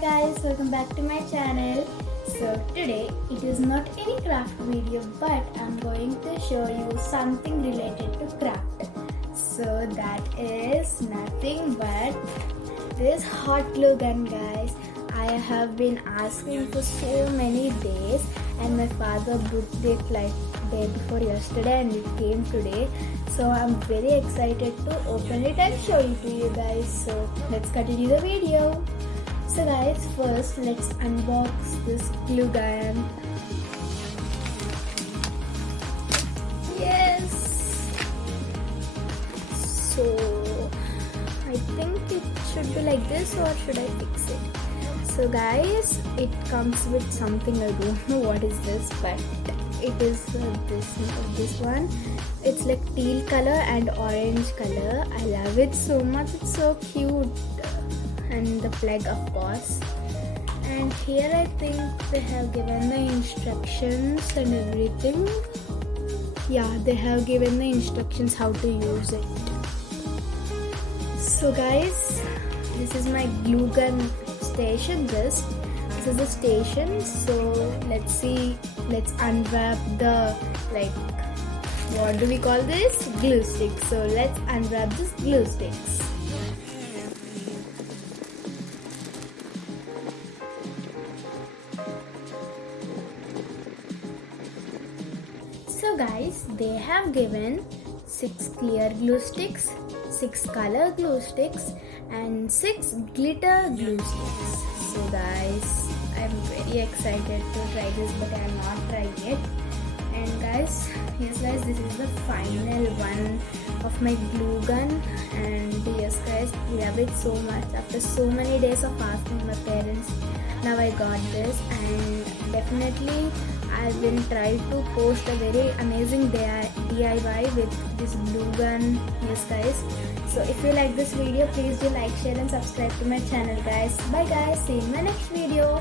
guys, welcome back to my channel. So today it is not any craft video, but I'm going to show you something related to craft. So that is nothing but this hot glue gun, guys. I have been asking for so many days, and my father booked it like day before yesterday and it came today. So I'm very excited to open it and show it to you guys. So let's continue the video. So guys, first let's unbox this glue gun. Yes. So I think it should be like this, or should I fix it? So guys, it comes with something. I don't know what is this, but it is this one. It's like teal color and orange color. I love it so much. It's so cute. And the plug, of course. And here I think they have given the instructions and everything. Yeah, they have given the instructions how to use it. So guys, this is my glue gun station. This is the station. So let's see. Let's unwrap the, like, what do we call this? Glue sticks. So let's unwrap this glue sticks. So guys, they have given 6 clear glue sticks, 6 color glue sticks, and 6 glitter glue sticks. So guys, I'm very excited to try this, but I have not tried yet. And guys, yes guys, this is the final one of my glue gun. And yes guys, we love it so much. After so many days of asking my parents, now I got this, and definitely I will try to post a very amazing DIY with this glue gun. Yes guys, so if you like this video, please do like, share and subscribe to my channel guys. Bye guys, see you in my next video.